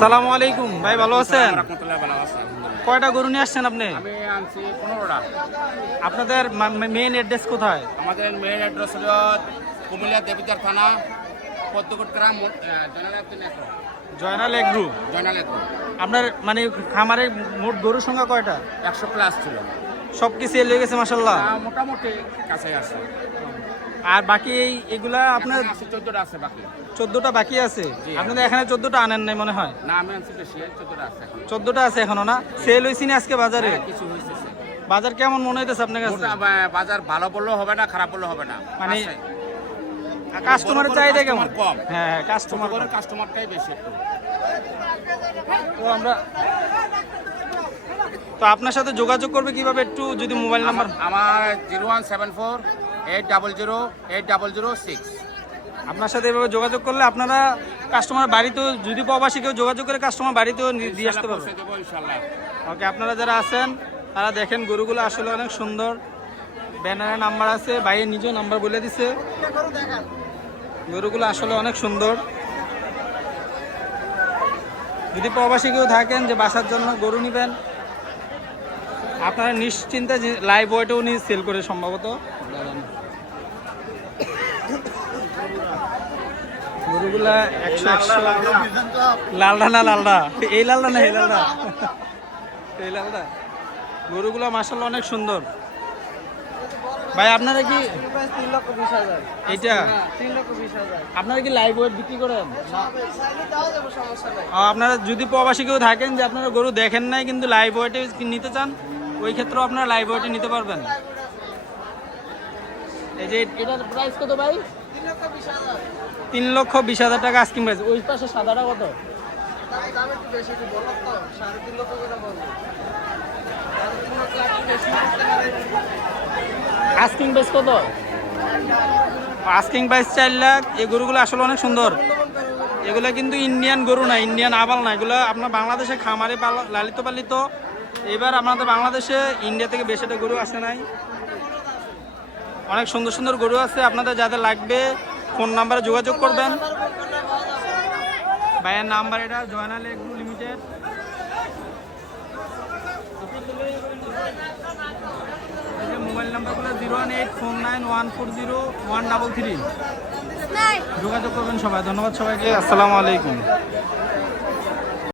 সালামু আলাইকুম। ভাই ভালো আছেন। কয়টা গরু নিয়ে আসছেন আপনি? আমি আনছি পনেরোটা। আপনাদের মেইন অ্যাড্রেস কোথায়? আমাদের মেইন অ্যাড্রেস হলো কুমিল্লা দেবিদার থানা পদ্মকোট গ্রাম জয়নালাদ্দিন জয়নাল এগ্রু আপনার মানে খামারে মোট গরুর সংখ্যা কয়টা? একশো প্লাস ছিল। সব কিছু লেগে গেছে মাসাল্লাহ মোটামুটি কাছে আছে। আর বাকি এগুলা আপনার এখানে আছে বাকি। চোদ্দটা বাকি আছে। আপনাদের এখানে চোদ্দটা আনেন নাই মনে হয়? না আমি আনছি বেশি চোদ্দোটা আছে এখন। চোদ্দটা আছে এখনও না? সেল হয়েছি না আজকে বাজারে? হ্যাঁ, কিছু হয়েছে বাজার কেমন মনে হইতেছে আপনার কাছে? বাজার ভালো বললেও হবে না খারাপ বললেও হবে না। মানে। কাস্টমারের চাহিদা কেমন? কম। হ্যাঁ কাস্টমার তোমার কাস্টমারটাই বেশি একটু। তো আমরা তো আপনার সাথে যোগাযোগ করবে কীভাবে একটু যদি মোবাইল নাম্বার আমার zero one seven four eight double zero eight double zero six আপনার সাথে এভাবে যোগাযোগ করলে আপনারা কাস্টমার বাড়িতেও যদি প্রবাসী কেউ যোগাযোগ করে কাস্টমার বাড়িতেও দিয়ে আসতে পারবে। ওকে আপনারা যারা আছেন তারা দেখেন গরুগুলো আসলে অনেক সুন্দর। ব্যানারে নাম্বার আছে বাইরে নিজেও নাম্বার বলে দিছে। গরুগুলো আসলে অনেক সুন্দর। যদি প্রবাসী কেউ থাকেন যে বাসার জন্য গরু নেবেন আপনারা নিশ্চিন্তে লাইভ ওয়েটেও নিয়ে সেল করে সম্ভবত। গরুগুলা একশো একশো লালডা। না লালডা। এই লালডা না এই লালডা। এই লালডা। গরুগুলো মাসাল্লাহ অনেক সুন্দর। ভাই আপনারা কি আপনারা কি লাইভ ওয়েট বিক্রি করেন? আপনারা যদি প্রবাসী কেউ থাকেন যে আপনারা গরু দেখেন নাই কিন্তু লাইভ ওয়েটে নিতে চান? ওই ক্ষেত্রেও আপনারা লাইভ ওয়েটে নিতে পারবেন। এই যে এটার প্রাইস কত ভাই? তিন লক্ষ বিশ হাজার টাকা আস্কিং প্রাইস ওই পাশে সাদাটা কত? আস্কিং প্রাইস কত? আস্কিং প্রাইস চার লাখ। এই গরুগুলো আসলে অনেক সুন্দর। এগুলো কিন্তু ইন্ডিয়ান গরু না ইন্ডিয়ান আবাল না। এগুলো আপনার বাংলাদেশে খামারে লালিত পালিত এবার আমাদের বাংলাদেশে ইন্ডিয়া থেকে বেশি একটা গরু আসে নাই। অনেক সুন্দর সুন্দর গরু আছে আপনাদের যাদের লাগবে ফোন নাম্বারে যোগাযোগ করবেন। ভাইয়ের নাম্বার এটা জয়নাল এগ্রু লিমিটেড। মোবাইল নাম্বারগুলো zero one eight four nine one four zero one double three. যোগাযোগ করবেন সবাই ধন্যবাদ সবাইকে আসসালামু আলাইকুম।